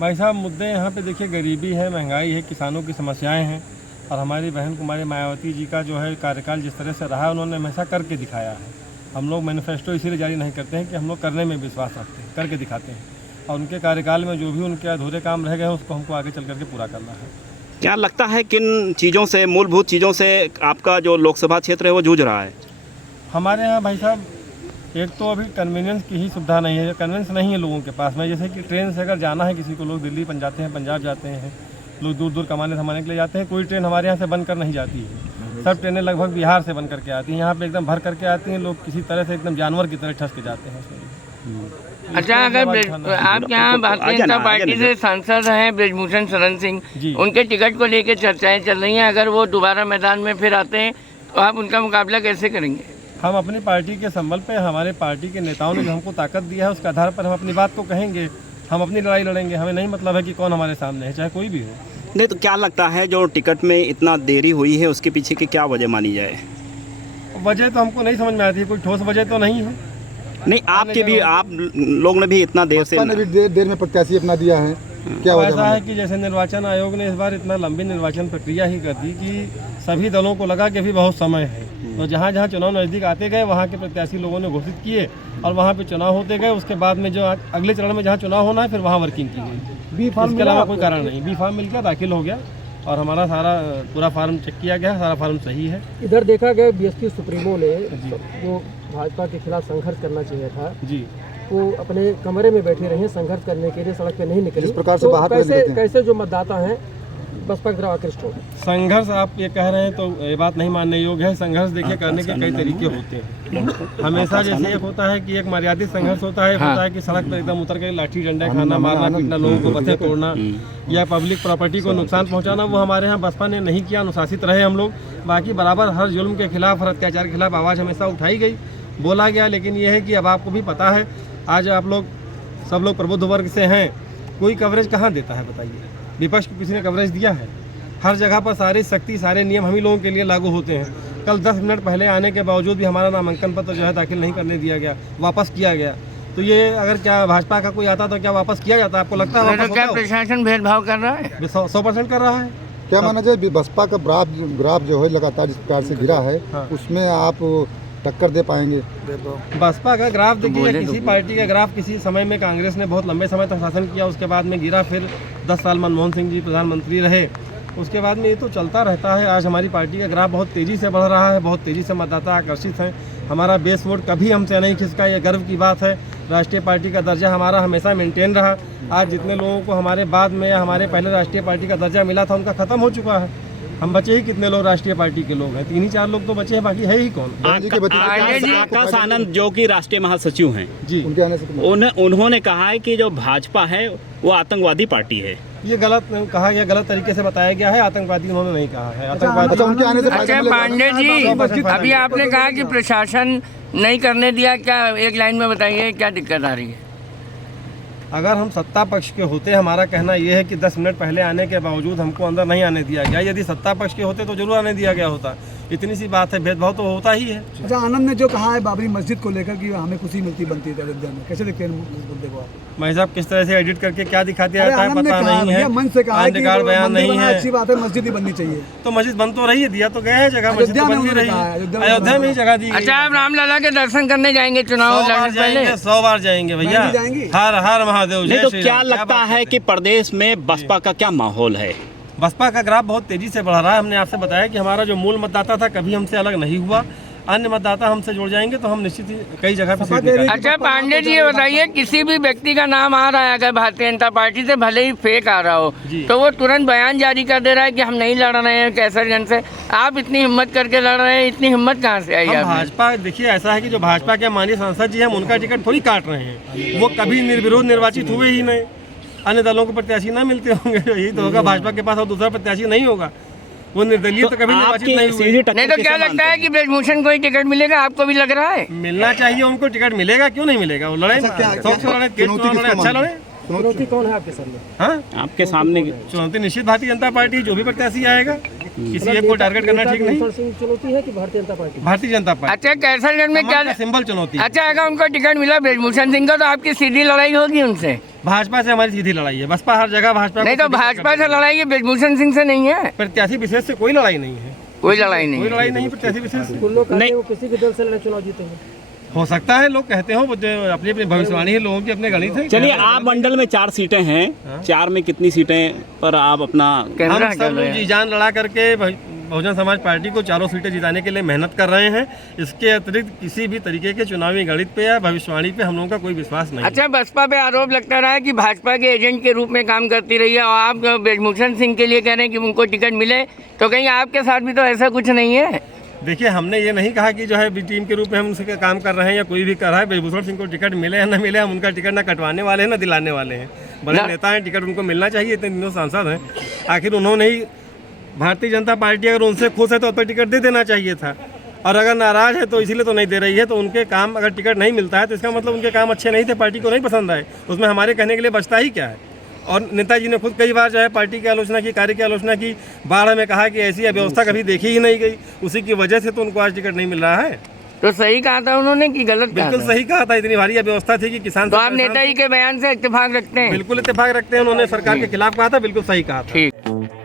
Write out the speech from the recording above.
भाई साहब मुद्दे यहाँ पे देखिए गरीबी है, महंगाई है, किसानों की समस्याएं हैं और हमारी बहन कुमारी मायावती जी का जो है कार्यकाल जिस तरह से रहा है उन्होंने हमेशा करके दिखाया है। हम लोग मैनिफेस्टो इसीलिए जारी नहीं करते हैं कि हम लोग करने में विश्वास रखते हैं, करके दिखाते हैं और उनके कार्यकाल में जो भी उनके अधूरे काम रह गए हैं उसको हमको आगे चल करके पूरा करना है। क्या लगता है किन चीज़ों से, मूलभूत चीज़ों से आपका जो लोकसभा क्षेत्र है वो जूझ रहा है? हमारे यहाँ भाई साहब एक तो अभी कन्वीनियंस की ही सुविधा नहीं है, कन्वीनियंस नहीं है लोगों के पास में। जैसे कि ट्रेन से अगर जाना है किसी को, लोग दिल्ली जाते हैं, पंजाब जाते हैं, लोग दूर दूर कमाने धमाने के लिए जाते हैं, कोई ट्रेन हमारे यहाँ से बन कर नहीं जाती है। सब ट्रेनें लगभग बिहार से बन करके आती हैं, यहाँ पे एकदम भर करके आती हैं, लोग किसी तरह से एकदम जानवर की तरह ठस के जाते हैं। अच्छा, अगर आप यहाँ भारतीय जनता पार्टी से सांसद हैं ब्रजभूषण शरण सिंह, उनके टिकट को लेकर चर्चाएं चल रही हैं, अगर वो दोबारा मैदान में फिर आते हैं तो आप उनका मुकाबला कैसे करेंगे? हम अपनी पार्टी के संबल पे, हमारे पार्टी के नेताओं ने जो हमको ताकत दिया है उसके आधार पर हम अपनी बात को कहेंगे, हम अपनी लड़ाई लड़ेंगे। हमें नहीं मतलब है कि कौन हमारे सामने है, चाहे कोई भी हो। नहीं तो क्या लगता है जो टिकट में इतना देरी हुई है उसके पीछे की क्या वजह मानी जाए? वजह तो हमको नहीं समझ में आती है, कोई ठोस वजह तो नहीं है। नहीं, आपके भी, आप लोग ने भी इतना देर से देर में प्रत्याशी अपना दिया है, क्या वजह ऐसा है कि जैसे निर्वाचन आयोग ने इस बार इतना लंबी निर्वाचन प्रक्रिया ही कर दी कि सभी दलों को लगा कि अभी बहुत समय है, तो जहाँ जहाँ चुनाव नज़दीक आते गए वहाँ के प्रत्याशी लोगों ने घोषित किए और वहाँ पे चुनाव होते गए। उसके बाद में जो अगले चरण में जहाँ चुनाव होना है फिर वहाँ वर्किंग की गई। इसके अलावा कोई कारण नहीं। बी फार्म मिल गया, दाखिल हो गया और हमारा सारा पूरा फार्म चेक किया गया, सारा फार्म सही है। इधर देखा गया बीएसपी सुप्रीमो ने जो भाजपा के खिलाफ संघर्ष करना चाहिए था जी, वो अपने कमरे में बैठे रहे, संघर्ष करने के लिए सड़क पे नहीं निकले। इस प्रकार से तो बाहर कैसे जो मतदाता हैं बसपा की तरफ आकृष्ट हो? संघर्ष आप ये कह रहे हैं तो ये बात नहीं मानने योग्य है। संघर्ष देखिए करने के कई तरीके होते हैं। हमेशा जैसे एक होता है कि एक मर्यादित संघर्ष होता है, होता है कि सड़क पर एकदम उतर के लाठी डंडे खाना, मारना पीटना, लोगों को बसें तोड़ना या पब्लिक प्रॉपर्टी को नुकसान पहुंचाना, वो हमारे यहाँ बसपा ने नहीं किया। अनुशासित रहे हम लोग। बाकी बराबर हर जुल्म के खिलाफ, हर अत्याचार के खिलाफ आवाज़ हमेशा उठाई गई, बोला गया। लेकिन ये है कि अब आपको भी पता है, आज आप लोग सब लोग प्रबुद्ध वर्ग से हैं, कोई कवरेज कहाँ देता है बताइए? विपक्ष को किसी ने कवरेज दिया है? हर जगह पर सारी शक्ति, सारे नियम हम ही लोगों के लिए लागू होते हैं। कल 10 मिनट पहले आने के बावजूद भी हमारा नामांकन पत्र जो है दाखिल नहीं करने दिया गया, वापस किया गया। तो ये अगर क्या भाजपा का कोई आता तो क्या वापस किया जाता? आपको लगता है तो क्या प्रशासन भेदभाव कर रहा है? 100% कर रहा है। क्या माना जाए, बसपा का ग्राफ जो है लगातार जिस प्रकार से गिरा है, उसमें आप टक्कर दे पाएंगे? बसपा का ग्राफ देखिए, किसी पार्टी का ग्राफ किसी समय में कांग्रेस ने बहुत लंबे समय तक शासन किया, उसके बाद में गिरा, फिर 10 साल मनमोहन सिंह जी प्रधानमंत्री रहे, उसके बाद में ये तो चलता रहता है। आज हमारी पार्टी का ग्राफ बहुत तेज़ी से बढ़ रहा है, बहुत तेज़ी से मतदाता आकर्षित हैं। हमारा बेस वोट कभी हमसे नहीं खिसका, ये गर्व की बात है। राष्ट्रीय पार्टी का दर्जा हमारा हमेशा मेंटेन रहा। आज जितने लोगों को हमारे बाद में या हमारे पहले राष्ट्रीय पार्टी का दर्जा मिला था उनका ख़त्म हो चुका है। हम बचे ही कितने लोग राष्ट्रीय पार्टी के लोग हैं? 3 ही 4 लोग तो बचे हैं, बाकी है ही कौन? आकाश आनंद जो कि राष्ट्रीय महासचिव हैं जी, उनके आने से उन्होंने कहा है कि जो भाजपा है वो आतंकवादी पार्टी है। ये गलत कहा गया, गलत तरीके से बताया गया है। आतंकवादी उन्होंने नहीं कहा है। आतंकवादी उनके आने से अच्छा पांडे जी, अभी आपने कहा कि प्रशासन नहीं करने दिया, क्या एक लाइन में बताइए क्या दिक्कत आ रही है? अगर हम सत्ता पक्ष के होते, हमारा कहना यह है कि 10 मिनट पहले आने के बावजूद हमको अंदर नहीं आने दिया गया। यदि सत्ता पक्ष के होते तो जरूर आने दिया गया होता। इतनी सी बात है, भेदभाव तो होता ही है। अच्छा, आनंद ने जो कहा है बाबरी मस्जिद को लेकर कि हमें खुशी मिलती बनती है अयोध्या में, कैसे देखते हैं इस मुद्दे को आप? भाई साहब किस तरह से एडिट करके क्या दिखा दिया जाता है आनंद ने पता कहा, नहीं है। मन से कहा है कि रिकॉर्ड बयान नहीं है। अच्छी बात है, मस्जिद ही बननी चाहिए। तो मस्जिद बन तो रही है, दिया तो गया है जगह, मस्जिद तो बन ही रही है। अयोध्या में ही जगह दी। अच्छा, आप रामलला के दर्शन करने जाएंगे चुनाव लड़ने से पहले? 100 बार जाएंगे भैया। हर हर महादेव। नहीं तो क्या लगता है कि प्रदेश में बसपा का क्या माहौल है? बसपा का ग्राफ बहुत तेजी से बढ़ रहा है। हमने आपसे बताया कि हमारा जो मूल मतदाता था कभी हमसे अलग नहीं हुआ। अन्य मतदाता हमसे जुड़ जाएंगे तो हम निश्चित ही कई जगह पे सीट निकालेंगे। अच्छा पांडे जी, ये बताइए, किसी भी व्यक्ति का नाम आ रहा है अगर भारतीय जनता पार्टी से, भले ही फेक आ रहा हो, तो वो तुरंत बयान जारी कर दे रहा है कि हम नहीं लड़ रहे हैं कैसरगंज से। आप इतनी हिम्मत करके लड़ रहे हैं, इतनी हिम्मत कहाँ से आई? भाजपा देखिए, ऐसा है कि जो भाजपा के माननीय सांसद जी हैं हम उनका टिकट थोड़ी काट रहे हैं। वो कभी निर्विरोध निर्वाचित हुए ही नहीं। अन्य दलों को प्रत्याशी ना मिलते होंगे, यही तो होगा। भाजपा के पास और दूसरा प्रत्याशी नहीं होगा, वो निर्दलीय तो कभी निर्वाचित नहीं हुए। नहीं तो क्या लगता है कि ब्रजभूषण को ही टिकट मिलेगा? आपको भी लग रहा है मिलना चाहिए उनको टिकट। मिलेगा क्यों नहीं मिलेगा? वो लड़े, अच्छा लड़े। चुनौती कौन है आपके सामने? हाँ, आपके सामने चुनौती निश्चित भारतीय जनता पार्टी, जो भी प्रत्याशी आएगा। किसी एक को टारगेट करना ठीक नहीं। चुनौती है कि भारतीय जनता पार्टी? भारतीय जनता पार्टी। अच्छा, कैसरगंज में क्या सिंबल चुनौती? अच्छा, अगर उनको टिकट मिला ब्रजभूषण सिंह को तो आपकी सीधी लड़ाई होगी उनसे? भाजपा से हमारी सीधी लड़ाई है, बसपा हर जगह भाजपा नहीं तो भाजपा से लड़ाई है, ब्रजभूषण सिंह से नहीं है, प्रत्याशी विशेष से कोई लड़ाई नहीं है, कोई लड़ाई नहीं कोई है। लड़ाई नहीं प्रत्याशी विशेष से। कुछ लोग कहते हैं वो किसी भी दल से लड़े चुनाव जीतेंगे। हो सकता है, लोग कहते हो, अपनी अपनी भविष्यवाणी है लोगों की, अपने गणित है। चलिए, आप मंडल में 4 सीटें हैं, 4 में कितनी सीटें पर आप अपना कैमरा हम सब लोग जी जान लड़ा करके बहुजन समाज पार्टी को 4 सीटें जिताने के लिए मेहनत कर रहे हैं। इसके अतिरिक्त किसी भी तरीके के चुनावी गणित पे या भविष्यवाणी पे हम लोगों का कोई विश्वास नहीं। अच्छा, बसपा पे आरोप लगता रहा है कि भाजपा के एजेंट के रूप में काम करती रही है, और आप ब्रजभूषण सिंह के लिए कह रहे हैं कि उनको टिकट मिले, तो कहीं आपके साथ भी तो ऐसा कुछ नहीं है? देखिए, हमने ये नहीं कहा कि जो है बी टीम के रूप में हम उनसे काम कर रहे हैं या कोई भी कर रहा है। ब्रजभूषण सिंह को टिकट मिले या न मिले, हम उनका टिकट ना कटवाने वाले हैं ना दिलाने वाले हैं। बड़े नेता हैं, टिकट उनको मिलना चाहिए, इतने दिनों सांसद हैं। आखिर उन्होंने ही, भारतीय जनता पार्टी अगर उनसे खुश है तो पर टिकट दे देना चाहिए था, और अगर नाराज है तो इसीलिए तो नहीं दे रही है। तो उनके काम, अगर टिकट नहीं मिलता है तो इसका मतलब उनके काम अच्छे नहीं थे, पार्टी को नहीं पसंद आए, उसमें हमारे कहने के लिए बचता ही क्या है। और नेताजी ने खुद कई बार जो है पार्टी की आलोचना की, कार्य की आलोचना की, बाढ़ में कहा कि ऐसी व्यवस्था कभी देखी ही नहीं गई, उसी की वजह से तो उनको आज टिकट नहीं मिल रहा है। तो सही कहा था उन्होंने कि गलत कहा बिल्कुल था? सही कहा था, इतनी भारी व्यवस्था थी कि किसान। तो आप नेताजी के बयान से इत्तेफाक रखते हैं? बिल्कुल इत्तेफाक रखते हैं, उन्होंने सरकार के खिलाफ कहा था, बिल्कुल सही कहा था। ठीक।